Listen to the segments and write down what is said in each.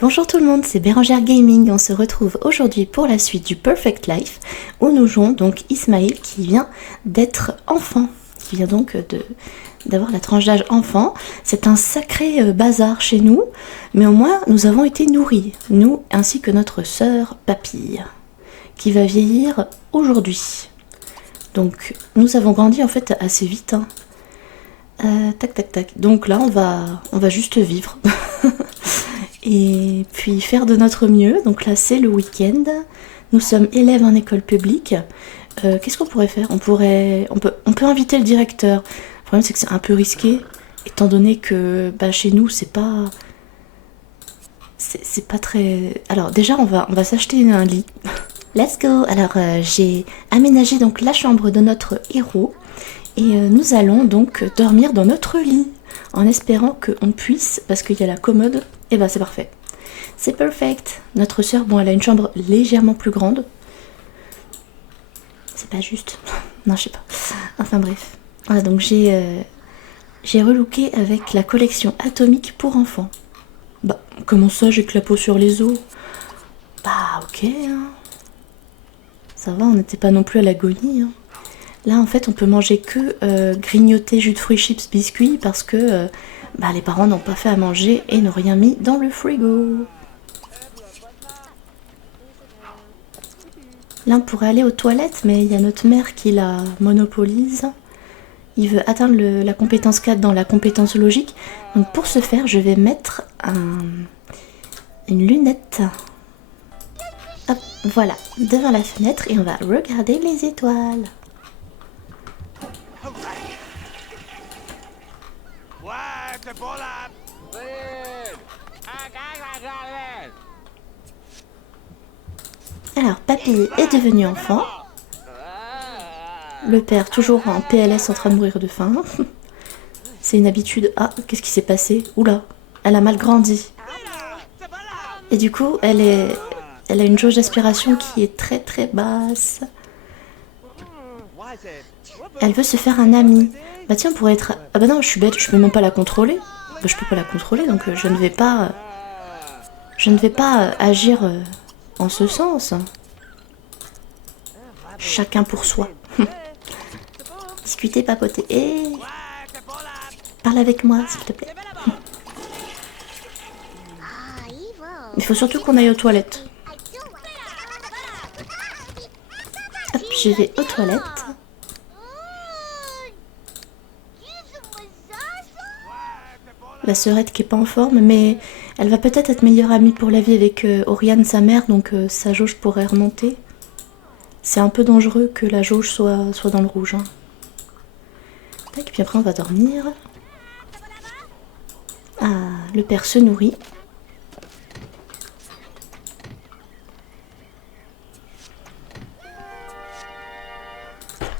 Bonjour tout le monde, c'est Bérangère Gaming. On se retrouve aujourd'hui pour la suite du Perfect Life où nous jouons donc Ismaël qui vient d'être enfant, qui vient donc d'avoir la tranche d'âge enfant. C'est un sacré bazar chez nous, mais au moins nous avons été nourris, nous ainsi que notre sœur Papille, qui va vieillir aujourd'hui. Donc nous avons grandi en fait assez vite. Hein. Tac tac tac. Donc là on va juste vivre. Et puis faire de notre mieux. Donc là c'est le week-end. Nous sommes élèves en école publique. Qu'est-ce qu'on pourrait faire? On peut inviter le directeur. Le problème c'est que c'est un peu risqué, étant donné que chez nous c'est pas très. Alors déjà on va s'acheter un lit. Let's go. Alors j'ai aménagé donc la chambre de notre héros et nous allons donc dormir dans notre lit en espérant qu'on puisse, parce qu'il y a la commode. Et c'est parfait. C'est perfect. Notre sœur, bon, elle a une chambre légèrement plus grande. C'est pas juste. Non, je sais pas. Enfin bref. Voilà, donc j'ai relooké avec la collection atomique pour enfants. Comment ça, j'ai que la peau sur les os? Ok. Hein. Ça va, on n'était pas non plus à l'agonie. Hein. Là, en fait, on peut manger que grignoter jus de fruits, chips, biscuits parce que les parents n'ont pas fait à manger et n'ont rien mis dans le frigo. Là, on pourrait aller aux toilettes, mais il y a notre mère qui la monopolise. Il veut atteindre la compétence 4 dans la compétence logique. Donc pour ce faire, je vais mettre une lunette. Hop, voilà, devant la fenêtre et on va regarder les étoiles. Alors, Papy est devenu enfant. Le père toujours en PLS en train de mourir de faim. C'est une habitude. Ah, qu'est-ce qui s'est passé? Oula, elle a mal grandi. Et du coup, elle a une jauge d'aspiration qui est très très basse. Elle veut se faire un ami. Tiens, on pourrait être... Ah non, je suis bête, je peux même pas la contrôler. Je peux pas la contrôler, donc je ne vais pas... agir en ce sens. Chacun pour soi. Discuter, papoter. Et... parle avec moi, s'il te plaît. Il faut surtout qu'on aille aux toilettes. Hop, je vais aux toilettes. La sœurette qui est pas en forme, mais elle va peut-être être meilleure amie pour la vie avec Oriane, sa mère, donc sa jauge pourrait remonter. C'est un peu dangereux que la jauge soit dans le rouge. Hein. Et puis après on va dormir. Ah, le père se nourrit.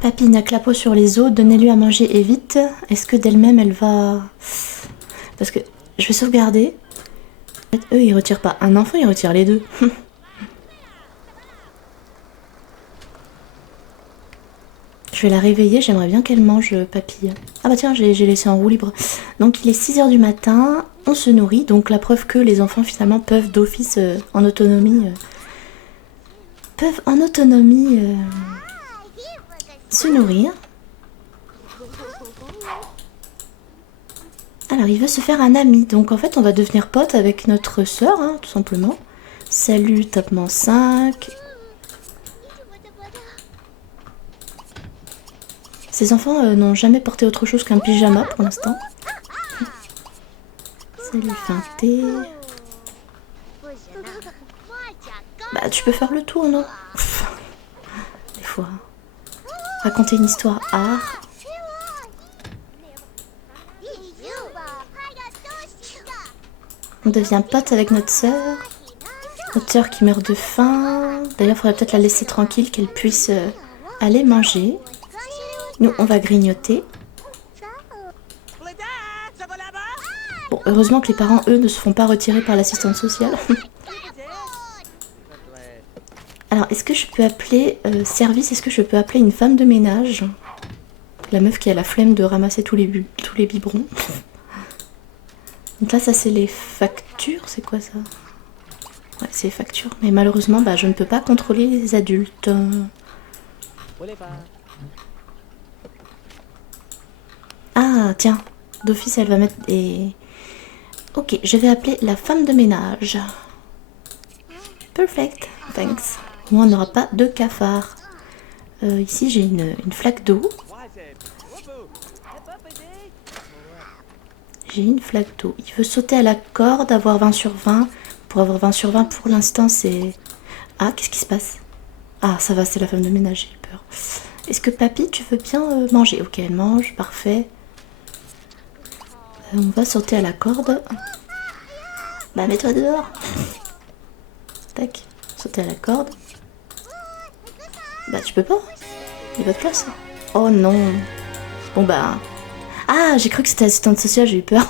Papy n'a que la peau sur les os, donnez-lui à manger et vite. Est-ce que d'elle-même elle va... Parce que je vais sauvegarder. Eux, ils retirent pas un enfant, ils retirent les deux. Je vais la réveiller, j'aimerais bien qu'elle mange, Papille. Ah tiens, j'ai laissé en roue libre. Donc il est 6 h du matin, on se nourrit. Donc la preuve que les enfants finalement peuvent d'office en autonomie... se nourrir. Alors, il veut se faire un ami. Donc, en fait, on va devenir pote avec notre sœur, hein, tout simplement. Salut, tapement 5. Ces enfants n'ont jamais porté autre chose qu'un pyjama pour l'instant. Salut, feinté. Tu peux faire le tour, non? Des fois. Raconter une histoire art. On devient pote avec notre sœur. Notre sœur qui meurt de faim. D'ailleurs, il faudrait peut-être la laisser tranquille, qu'elle puisse aller manger. Nous, on va grignoter. Bon, heureusement que les parents, eux, ne se font pas retirer par l'assistante sociale. Alors, est-ce que je peux appeler service? Est-ce que je peux appeler une femme de ménage? La meuf qui a la flemme de ramasser tous les biberons. Donc là, ça c'est les factures, c'est quoi ça? Ouais, c'est facture. Mais malheureusement, bah, je ne peux pas contrôler les adultes. Ah, tiens. D'office, elle va mettre des... Ok, je vais appeler la femme de ménage. Perfect, thanks. Moi, on n'aura pas de cafard. Ici, j'ai une flaque d'eau. J'ai une flaque d'eau. Il veut sauter à la corde, avoir 20 sur 20. Pour avoir 20 sur 20, pour l'instant, c'est... Ah, qu'est-ce qui se passe? Ah, ça va, c'est la femme de ménage, j'ai eu peur. Est-ce que papy, tu veux bien manger? Ok, elle mange, parfait. On va sauter à la corde. Bah, mets-toi dehors. Tac, sauter à la corde. Bah, tu peux pas. Il n'y a pas de place. Oh non. Bon bah... Ah, j'ai cru que c'était assistante sociale, j'ai eu peur.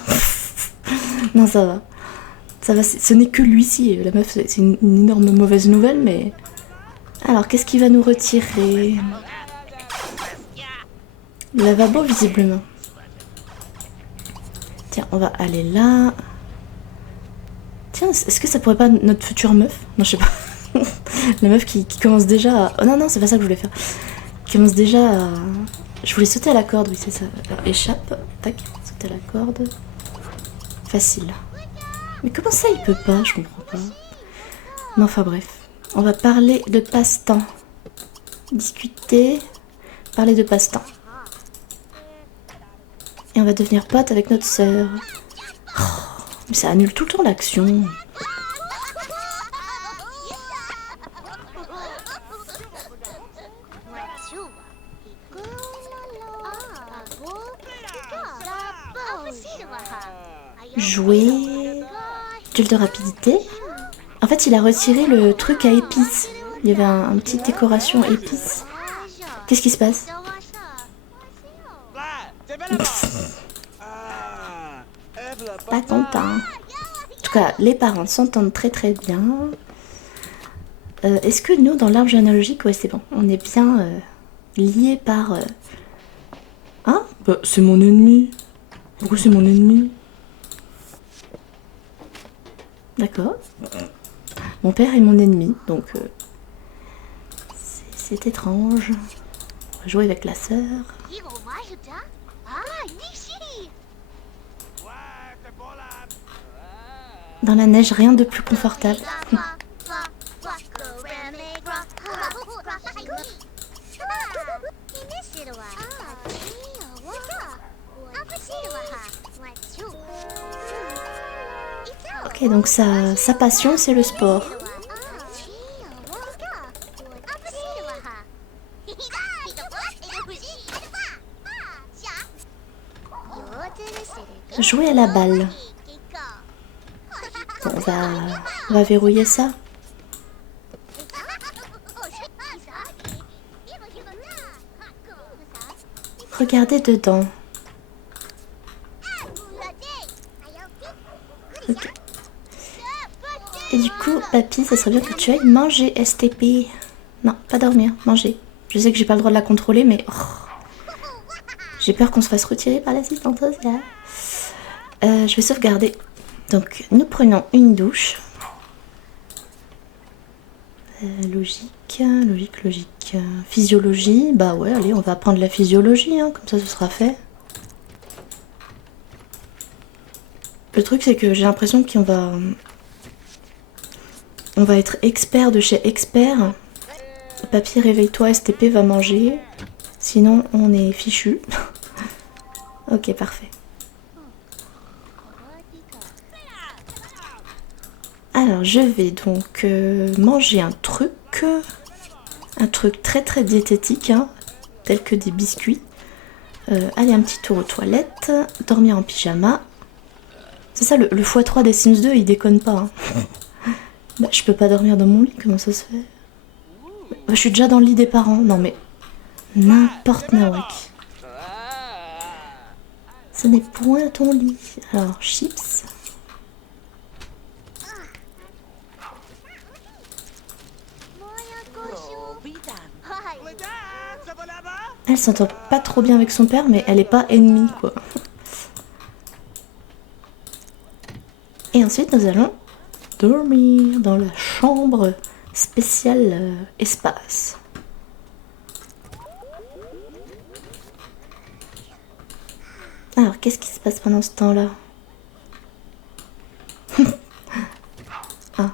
Non, ça va. Ça va, ce n'est que lui-ci. La meuf, c'est une énorme mauvaise nouvelle, mais... Alors, qu'est-ce qu'il va nous retirer? Le lavabo, visiblement. Tiens, on va aller là. Tiens, est-ce que ça pourrait pas être notre future meuf? Non, je sais pas. La meuf qui commence déjà à... Oh non, non, c'est pas ça que je voulais faire. Qui commence déjà à... Je voulais sauter à la corde, oui, c'est ça. Alors, échappe, tac, sauter à la corde. Facile. Mais comment ça, il peut pas? Je comprends pas. Non, enfin bref. On va parler de passe-temps. Discuter. Parler de passe-temps. Et on va devenir pote avec notre sœur. Oh, mais ça annule tout le temps l'action. Jouer. Duel de rapidité. En fait, il a retiré le truc à épices. Il y avait un petit décoration épices. Qu'est-ce qui se passe? Pas content. En tout cas, les parents s'entendent très très bien. Est-ce que nous, dans l'arbre généalogique, ouais, c'est bon. On est bien liés par... Hein? Bah, c'est mon ennemi. Pourquoi c'est mon ennemi? D'accord. Mon père est mon ennemi, donc... c'est étrange. On va jouer avec la sœur. Dans la neige, rien de plus confortable. Ok, donc sa passion, c'est le sport. Jouer à la balle. Bon, on va verrouiller ça. Regardez dedans. Okay. Et du coup, papy, ça serait bien que tu ailles manger, STP. Non, pas dormir, manger. Je sais que j'ai pas le droit de la contrôler, mais... Oh, j'ai peur qu'on se fasse retirer par l'assistante sociale. Je vais sauvegarder. Donc, nous prenons une douche. Logique. Physiologie. Bah ouais, allez, on va apprendre la physiologie, hein, comme ça ce sera fait. Le truc, c'est que j'ai l'impression qu'on va... On va être expert de chez expert. Papy, réveille-toi, STP va manger. Sinon, on est fichu. Ok, parfait. Alors, je vais donc manger un truc très très diététique, hein, tel que des biscuits. Aller un petit tour aux toilettes, dormir en pyjama. C'est ça, le x3 des Sims 2, il déconne pas. Hein. Bah, je peux pas dormir dans mon lit, comment ça se fait? Bah, je suis déjà dans le lit des parents, non mais... N'importe nawak. Ce n'est point ton lit. Alors, chips. Elle s'entend pas trop bien avec son père, mais elle est pas ennemie, quoi. Et ensuite, nous allons dormir dans la chambre spéciale espace. Alors, qu'est-ce qui se passe pendant ce temps-là? Ah.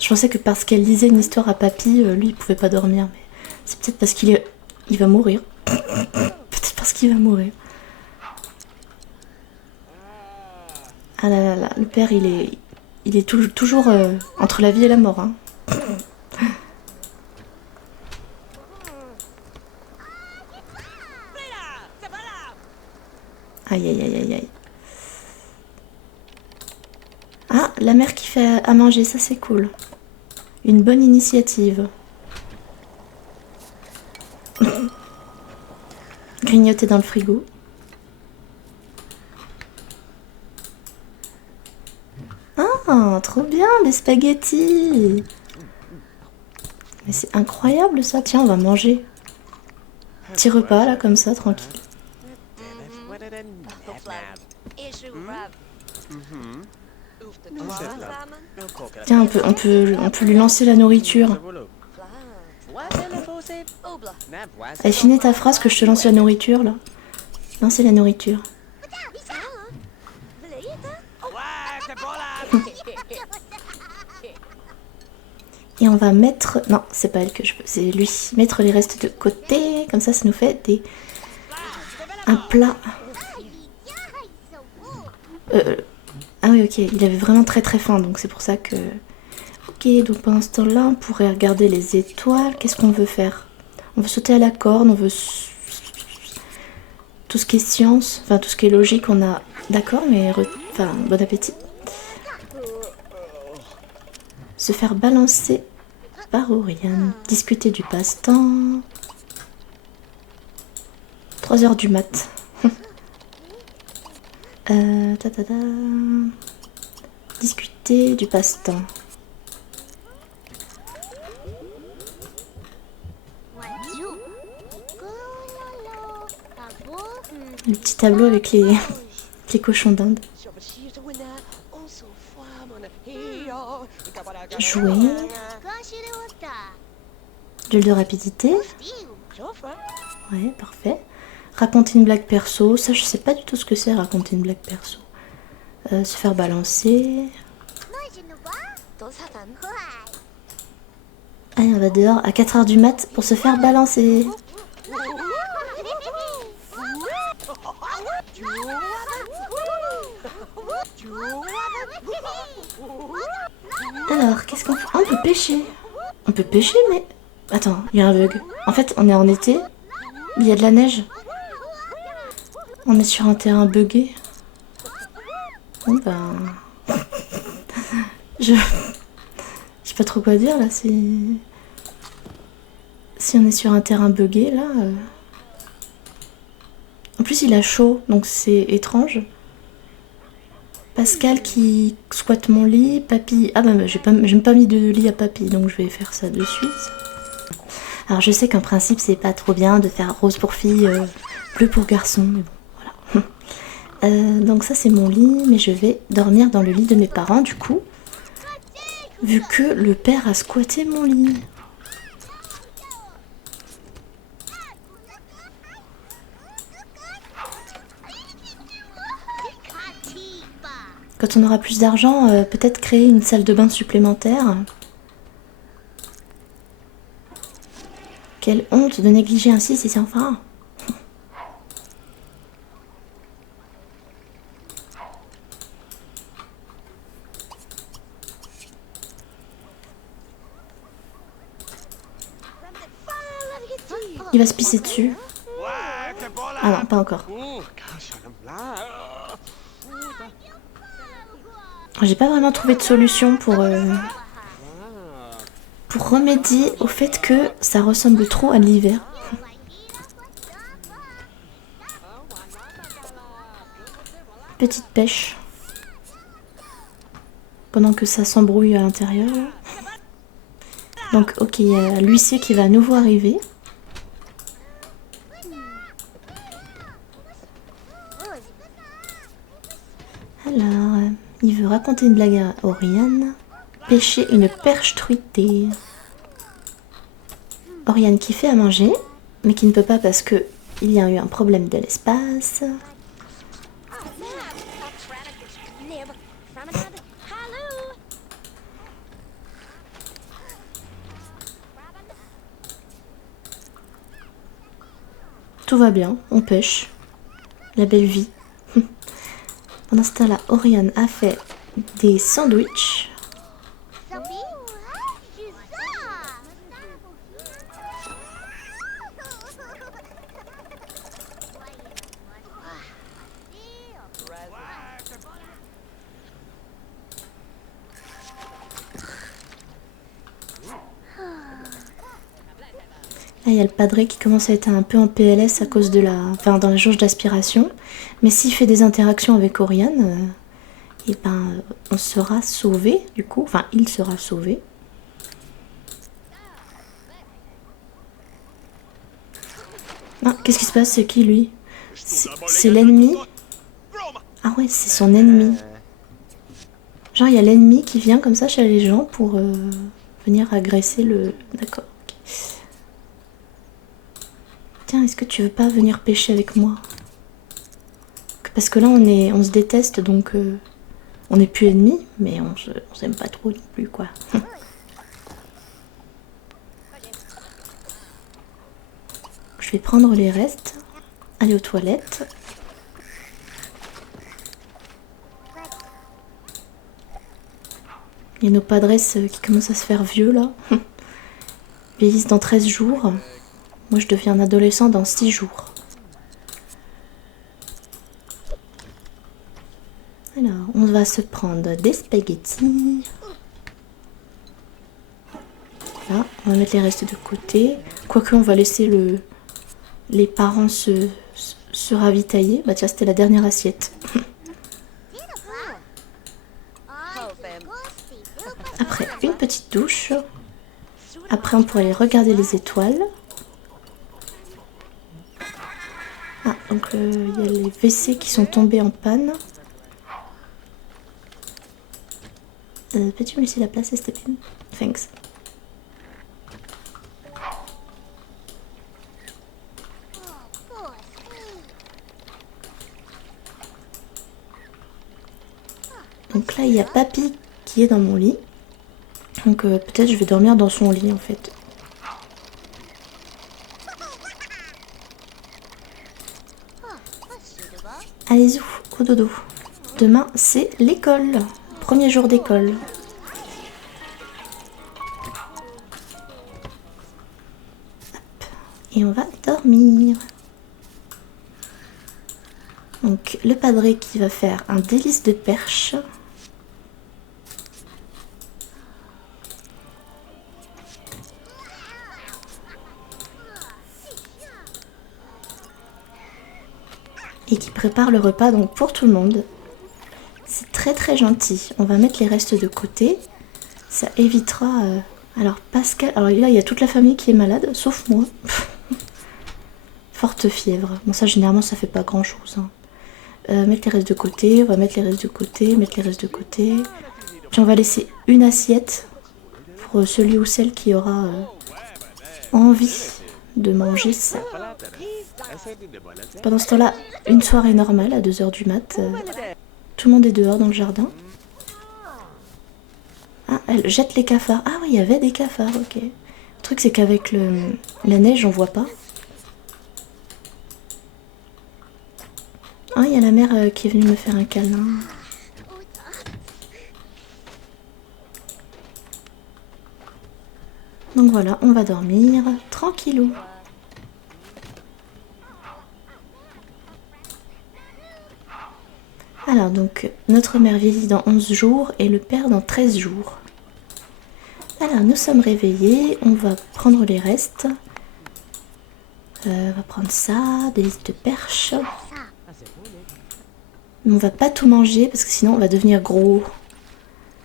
Je pensais que parce qu'elle lisait une histoire à papy, lui, il pouvait pas dormir. Mais c'est peut-être parce qu'il va mourir. Peut-être parce qu'il va mourir. Ah là là là, le père, il est toujours entre la vie et la mort. Hein. Aïe aïe aïe aïe aïe. Ah, la mère qui fait à manger, ça c'est cool. Une bonne initiative. Grignoter dans le frigo. Ah, trop bien, des spaghettis. Mais c'est incroyable ça. Tiens, on va manger. Petit repas là, comme ça, tranquille. Tiens, on peut lui lancer la nourriture. Allez, finis ta phrase que je te lance la nourriture là. Lancer la nourriture. Et on va mettre... Non, c'est pas elle que je veux, c'est lui. Mettre les restes de côté. Comme ça nous fait un plat. Ah oui, ok. Il avait vraiment très très faim, donc c'est pour ça que... Ok, donc pendant ce temps-là, on pourrait regarder les étoiles. Qu'est-ce qu'on veut faire? On veut sauter à la corde, on veut... Tout ce qui est science, enfin tout ce qui est logique, on a... D'accord, mais... Enfin, bon appétit. Se faire balancer par Oriane. Discuter du passe-temps. 3 heures du mat. Discuter du passe-temps. Le petit tableau avec les cochons d'Inde. Jouer. Duel de rapidité. Ouais, parfait. Raconter une blague perso. Ça, je sais pas du tout ce que c'est, raconter une blague perso. Se faire balancer. Allez, on va dehors à 4 heures du mat pour se faire balancer. Alors, qu'est-ce qu'on fait? Ah, on peut pêcher. On peut pêcher, mais... Attends, il y a un bug. En fait, on est en été. Il y a de la neige. On est sur un terrain buggé. Bon, ben... Je sais pas trop quoi dire, là. Si on est sur un terrain buggé, là... En plus, il a chaud, donc c'est étrange. Pascal qui squatte mon lit, papy... Ah bah j'ai pas mis de lit à papy, donc je vais faire ça de suite. Alors je sais qu'en principe c'est pas trop bien de faire rose pour fille, bleu pour garçon, mais bon, voilà. Donc ça c'est mon lit, mais je vais dormir dans le lit de mes parents du coup. Vu que le père a squatté mon lit. Quand on aura plus d'argent, peut-être créer une salle de bain supplémentaire. Quelle honte de négliger ainsi ses enfants. Il va se pisser dessus. Ah non, pas encore. J'ai pas vraiment trouvé de solution pour remédier au fait que ça ressemble trop à l'hiver. Petite pêche. Pendant que ça s'embrouille à l'intérieur. Donc ok, il y a l'huissier qui va à nouveau arriver. Alors, il veut veut raconter une blague à Oriane. Pêcher une perche truitée. Oriane qui fait à manger, mais qui ne peut pas parce que il y a eu un problème de l'espace. Tout va bien, on pêche. La belle vie. Pendant ce temps-là, Oriane a fait des sandwichs. Là, il y a le padré qui commence à être un peu en PLS à cause de la... Enfin, dans la jauge d'aspiration. Mais s'il fait des interactions avec Oriane, et ben, on sera sauvé, du coup. Enfin, il sera sauvé. Ah, qu'est-ce qui se passe? C'est qui, lui? C'est l'ennemi? Ah ouais, c'est son ennemi. Genre, il y a l'ennemi qui vient comme ça chez les gens pour venir agresser le... D'accord. Tiens, est-ce que tu veux pas venir pêcher avec moi? Parce que là, on se déteste, donc on n'est plus ennemis, mais on s'aime pas trop non plus, quoi. Je vais prendre les restes, aller aux toilettes. Il y a nos padres qui commencent à se faire vieux, là. Vieillissent dans 13 jours. Moi, je deviens un adolescent dans 6 jours. Alors, on va se prendre des spaghettis. Voilà, on va mettre les restes de côté. Quoique, on va laisser les parents se ravitailler. Bah tiens, c'était la dernière assiette. Après, une petite douche. Après, on pourrait aller regarder les étoiles. Ah, donc il y a les WC qui sont tombés en panne. Peux-tu me laisser la place, Stéphane? Thanks. Donc là, il y a Papy qui est dans mon lit. Donc peut-être je vais dormir dans son lit en fait. Allez-y, au dodo. Demain, c'est l'école. Premier jour d'école. Et on va dormir. Donc le padré qui va faire un délice de perche. Et qui prépare le repas donc pour tout le monde. C'est très très gentil. On va mettre les restes de côté. Ça évitera... Alors Pascal... Alors là il y a toute la famille qui est malade, sauf moi. Forte fièvre. Bon ça généralement ça fait pas grand chose. Hein. Mettre les restes de côté. On va mettre les restes de côté. Mettre les restes de côté. Puis on va laisser une assiette pour celui ou celle qui aura envie de manger ça. Pendant ce temps-là, une soirée normale à 2 h du mat. Tout le monde est dehors dans le jardin. Ah, elle jette les cafards. Ah oui, il y avait des cafards, ok. Le truc, c'est qu'avec la neige, on voit pas. Ah, il y a la mère qui est venue me faire un câlin. Donc voilà, on va dormir tranquillou. Alors donc, notre mère vieillit dans 11 jours et le père dans 13 jours. Alors, nous sommes réveillés, on va prendre les restes. On va prendre ça, des listes de perches. Mais on va pas tout manger parce que sinon on va devenir gros.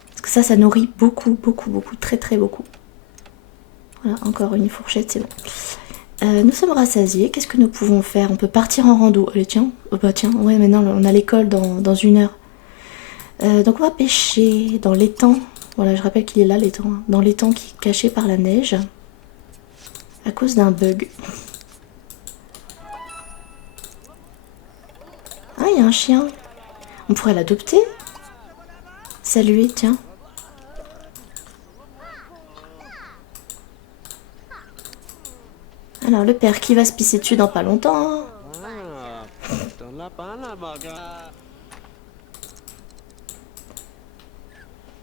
Parce que ça nourrit beaucoup, beaucoup, beaucoup, très très beaucoup. Voilà, encore une fourchette, c'est bon. Nous sommes rassasiés, qu'est-ce que nous pouvons faire? On peut partir en rando. Allez tiens, oh bah tiens, ouais maintenant on a l'école dans 1 heure. Donc on va pêcher dans l'étang. Voilà, je rappelle qu'il est là l'étang. Hein. Dans l'étang qui est caché par la neige. À cause d'un bug. Ah, il y a un chien. On pourrait l'adopter. Saluer, tiens. Alors le père qui va se pisser dessus dans pas longtemps.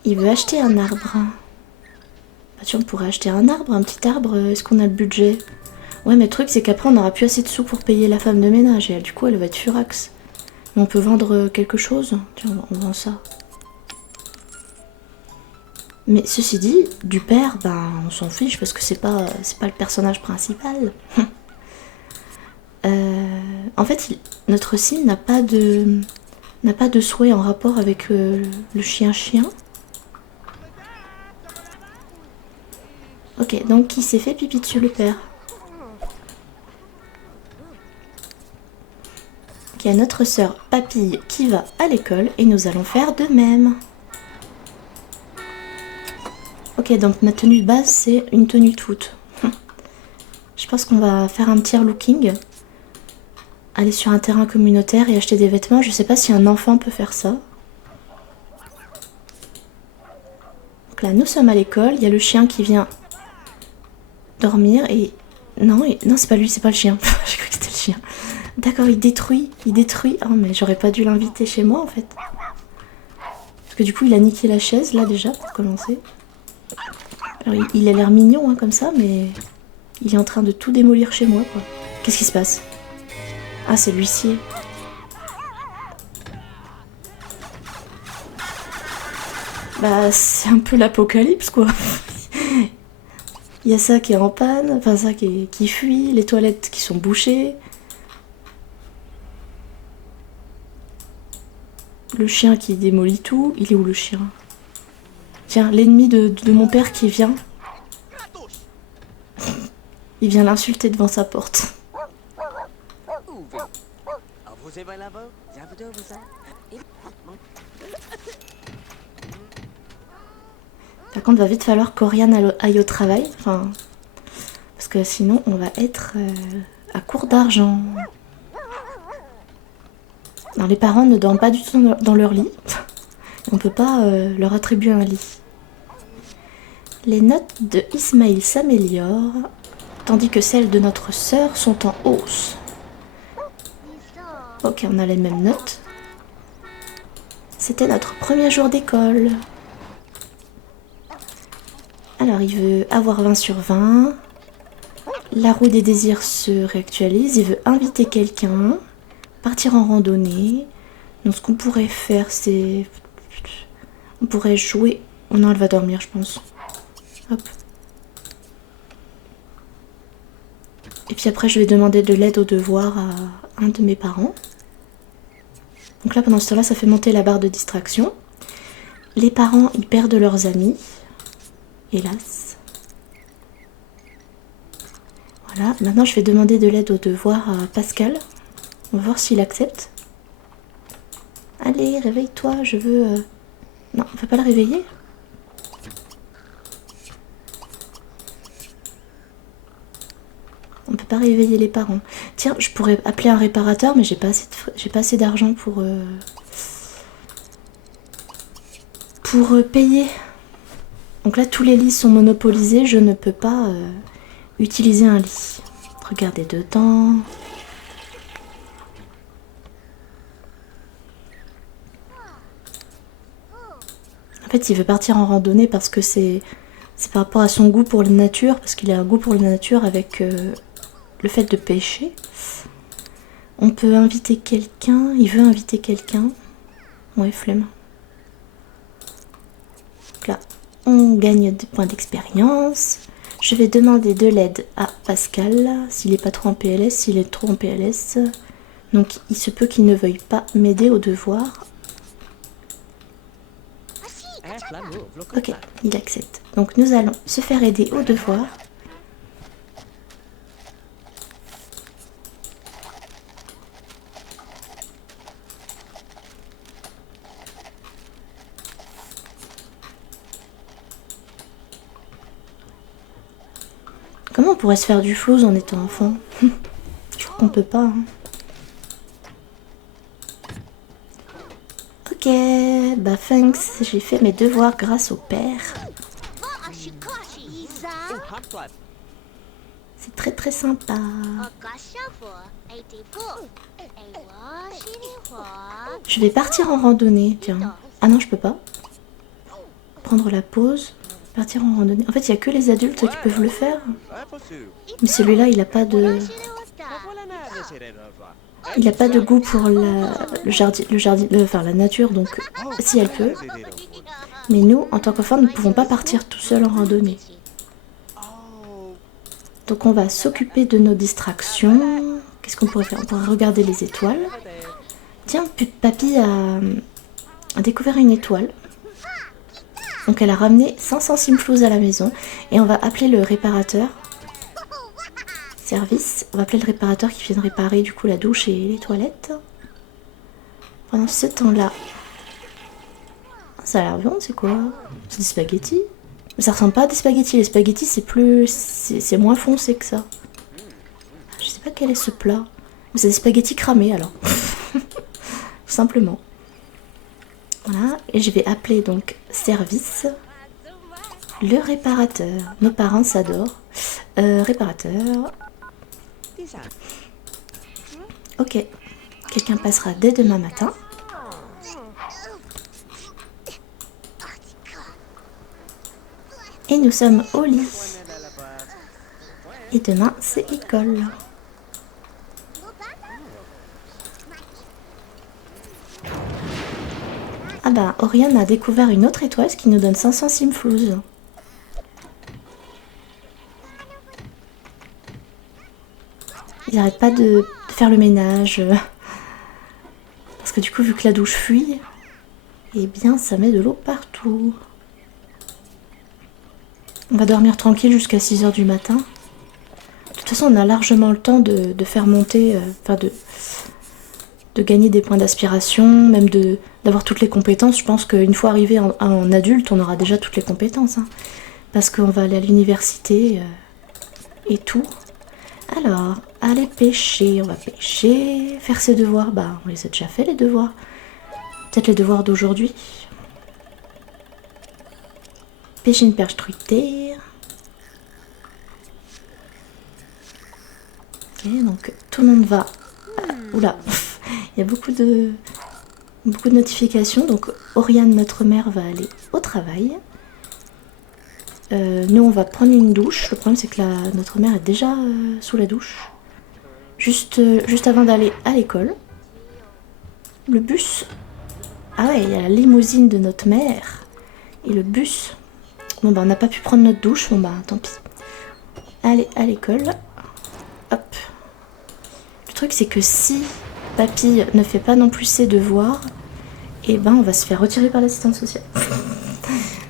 Il veut acheter un arbre. Bah tiens, on pourrait acheter un arbre, un petit arbre. Est-ce qu'on a le budget? Ouais, mais le truc c'est qu'après on n'aura plus assez de sous pour payer la femme de ménage. Et elle, du coup elle va être furax. Mais on peut vendre quelque chose. Tiens, on vend ça. Mais ceci dit, du père, ben on s'en fiche parce que c'est pas le personnage principal. En fait, notre sim n'a pas de souhait en rapport avec le chien-chien. Ok, donc il s'est fait pipi dessus le père. Ok, il y a notre sœur Papille qui va à l'école et nous allons faire de même. Ok, donc ma tenue de base c'est une tenue toute. Je pense qu'on va faire un petit relooking. Aller sur un terrain communautaire et acheter des vêtements. Je sais pas si un enfant peut faire ça. Donc là, nous sommes à l'école. Il y a le chien qui vient dormir et... Non, c'est pas lui, c'est pas le chien. J'ai cru que c'était le chien. D'accord, il détruit. Oh, mais j'aurais pas dû l'inviter chez moi, en fait. Parce que du coup, il a niqué la chaise, là, déjà, pour commencer. Alors, il a l'air mignon, hein, comme ça, mais... Il est en train de tout démolir chez moi, quoi. Qu'est-ce qui se passe? Ah, c'est l'huissier. Bah, c'est un peu l'apocalypse, quoi. Il y a ça qui est en panne, enfin ça qui fuit, les toilettes qui sont bouchées. Le chien qui démolit tout. Il est où le chien? Tiens, l'ennemi de mon père qui vient. Il vient l'insulter devant sa porte. Par contre, va vite falloir qu'Oriane aille au travail. Enfin, parce que sinon, on va être à court d'argent. Non, les parents ne dorment pas du tout dans leur lit. On peut pas leur attribuer un lit. Les notes de Ismaïl s'améliorent, tandis que celles de notre sœur sont en hausse. Ok, on a les mêmes notes. C'était notre premier jour d'école. Alors, il veut avoir 20 sur 20. La roue des désirs se réactualise. Il veut inviter quelqu'un. Partir en randonnée. Donc, ce qu'on pourrait faire, c'est... On pourrait jouer... Oh non, elle va dormir, je pense. Hop. Et puis après, je vais demander de l'aide aux devoirs à un de mes parents. Donc là, pendant ce temps-là, ça fait monter la barre de distraction. Les parents, ils perdent leurs amis. Hélas. Voilà, maintenant je vais demander de l'aide aux devoirs à Pascal. On va voir s'il accepte. Allez, réveille-toi, je veux... Non, on peut pas le réveiller. On peut pas réveiller les parents. Tiens, je pourrais appeler un réparateur, mais j'ai pas assez d'argent pour payer. Donc là, tous les lits sont monopolisés. Je ne peux pas utiliser un lit. Regardez dedans. En fait, il veut partir en randonnée parce que c'est par rapport à son goût pour la nature, parce qu'il a un goût pour la nature avec le fait de pêcher. On peut inviter quelqu'un. Il veut inviter quelqu'un. Ouais, flemme. Donc là, on gagne des points d'expérience. Je vais demander de l'aide à Pascal, s'il n'est pas trop en PLS, s'il est trop en PLS. Donc il se peut qu'il ne veuille pas m'aider au devoir. Ok, il accepte. Donc nous allons se faire aider au devoir. Comment on pourrait se faire du flouze en étant enfant? Je crois qu'on peut pas. Hein. Ok, bah thanks, j'ai fait mes devoirs grâce au père. C'est très très sympa. Je vais partir en randonnée, tiens. Ah non, je peux pas. Prendre la pause, partir en randonnée. En fait, il n'y a que les adultes qui peuvent le faire. Mais celui-là, il a pas de... Il n'a pas de goût pour enfin, la nature, donc si elle peut. Mais nous, en tant qu'enfants, nous ne pouvons pas partir tout seuls en randonnée. Donc on va s'occuper de nos distractions. Qu'est-ce qu'on pourrait faire? On pourrait regarder les étoiles. Tiens, papy a découvert une étoile. Donc elle a ramené 500 simflouz à la maison. Et on va appeler le réparateur. Service. On va appeler le réparateur qui vient réparer du coup la douche et les toilettes. Pendant ce temps-là... Ça a l'air bon, c'est quoi? C'est des spaghettis. Mais ça ressemble pas à des spaghettis. Les spaghettis, c'est plus... c'est moins foncé que ça. Je sais pas quel est ce plat. Mais c'est des spaghettis cramés alors. Tout simplement. Voilà. Et je vais appeler donc service. Le réparateur. Nos parents s'adorent. Réparateur. Ok. Quelqu'un passera dès demain matin. Et nous sommes au lit. Et demain, c'est école. Ah bah, Orion a découvert une autre étoile, ce qui nous donne 500 simflouz. Il n'arrête pas de faire le ménage. Parce que du coup, vu que la douche fuit, eh bien, ça met de l'eau partout. On va dormir tranquille jusqu'à 6 h du matin. De toute façon, on a largement le temps de faire monter, de gagner des points d'aspiration, même d'avoir toutes les compétences. Je pense qu'une fois arrivé en adulte, on aura déjà toutes les compétences. Hein, parce qu'on va aller à l'université et tout. Alors, aller pêcher, on va pêcher, faire ses devoirs. Bah, on les a déjà fait les devoirs. Peut-être les devoirs d'aujourd'hui. Pêcher une perche truitée. Ok, donc tout le monde va... Oula, il y a beaucoup de notifications. Donc Oriane, notre mère, va aller au travail. Nous, on va prendre une douche. Le problème, c'est que notre mère est déjà sous la douche. Juste avant d'aller à l'école. Le bus... Ah ouais, il y a la limousine de notre mère. Et le bus... Bon bah on n'a pas pu prendre notre douche, bon bah tant pis. Allez, à l'école. Hop. Le truc c'est que si papy ne fait pas non plus ses devoirs, et ben on va se faire retirer par l'assistante sociale.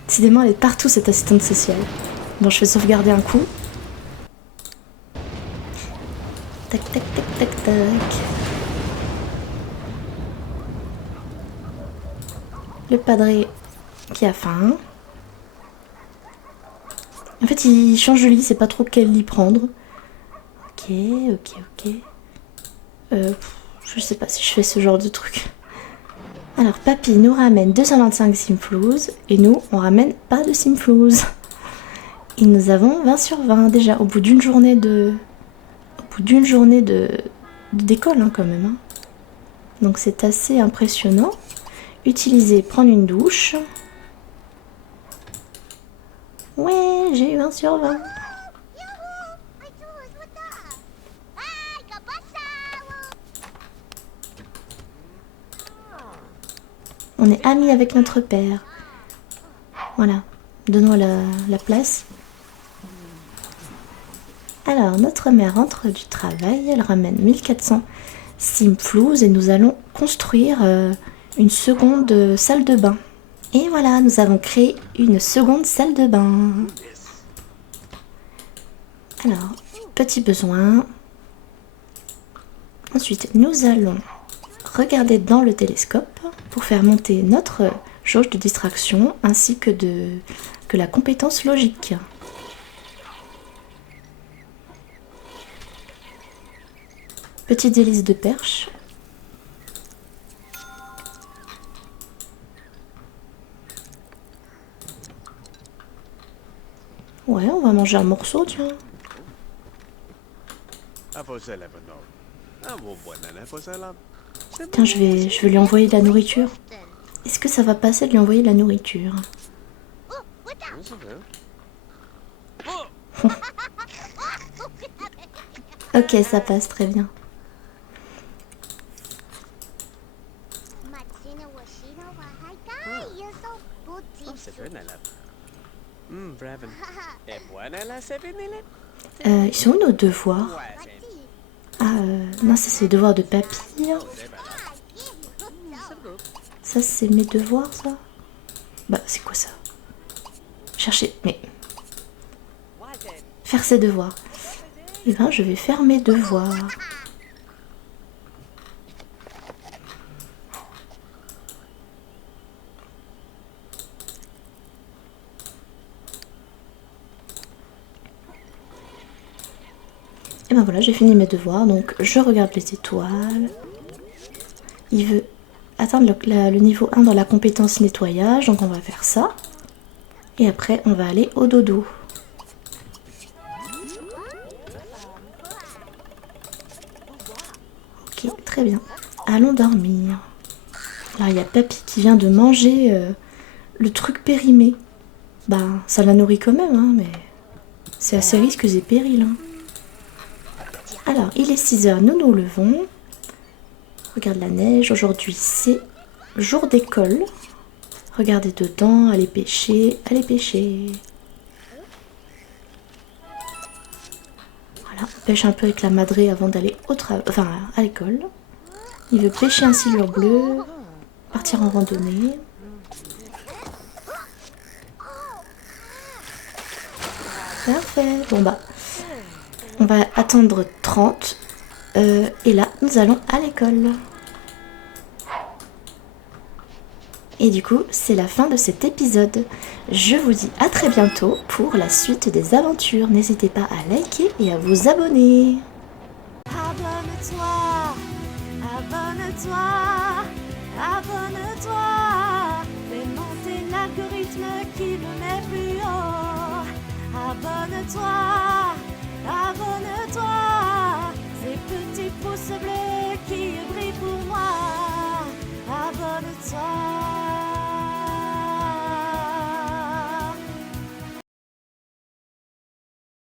Décidément elle est partout cette assistante sociale. Bon je vais sauvegarder un coup. Tac tac tac tac tac. Le padré qui a faim. En fait, il change de lit, c'est pas trop quel lit prendre. Ok. Je sais pas si je fais ce genre de truc. Alors, papy nous ramène 225 simflouz et nous, on ramène pas de simflouz. Et nous avons 20 sur 20 déjà, au bout d'une journée d'école hein, quand même. Hein. Donc c'est assez impressionnant. Utiliser, prendre une douche. Ouais, j'ai eu 1 sur 20. On est amis avec notre père. Voilà, donne-moi la place. Alors, notre mère rentre du travail, elle ramène 1400 simflouz et nous allons construire une seconde salle de bain. Et voilà, nous avons créé une seconde salle de bain. Alors, petit besoin. Ensuite, nous allons regarder dans le télescope pour faire monter notre jauge de distraction ainsi que la compétence logique. Petite délice de perche. Ouais, on va manger un morceau, tiens. Tiens, je vais lui envoyer de la nourriture. Est-ce que ça va passer de lui envoyer de la nourriture? Ok, ça passe très bien. Ils sont où nos devoirs? Ah, non, ça c'est les devoirs de papy. Ça c'est mes devoirs, ça? Bah, c'est quoi ça? Chercher, mais... Faire ses devoirs. Eh ben, je vais faire mes devoirs. Et ben voilà, j'ai fini mes devoirs, donc je regarde les étoiles. Il veut atteindre le niveau 1 dans la compétence nettoyage, donc on va faire ça. Et après, on va aller au dodo. Ok, très bien. Allons dormir. Là, il y a Papy qui vient de manger le truc périmé. Bah, ça la nourrit quand même, hein, mais c'est à ses risques et périls. Hein. Alors, il est 6 h, nous nous levons. Regarde la neige, aujourd'hui c'est jour d'école. Regardez dedans, allez pêcher, allez pêcher. Voilà, on pêche un peu avec la madrée avant d'aller à l'école. Il veut pêcher un silure bleu, partir en randonnée. Parfait, bon bah, on va attendre 30 et là nous allons à l'école. Et du coup, c'est la fin de cet épisode. Je vous dis à très bientôt pour la suite des aventures. N'hésitez pas à liker et à vous abonner. Abonne-toi, abonne-toi, abonne-toi. Fais monter l'algorithme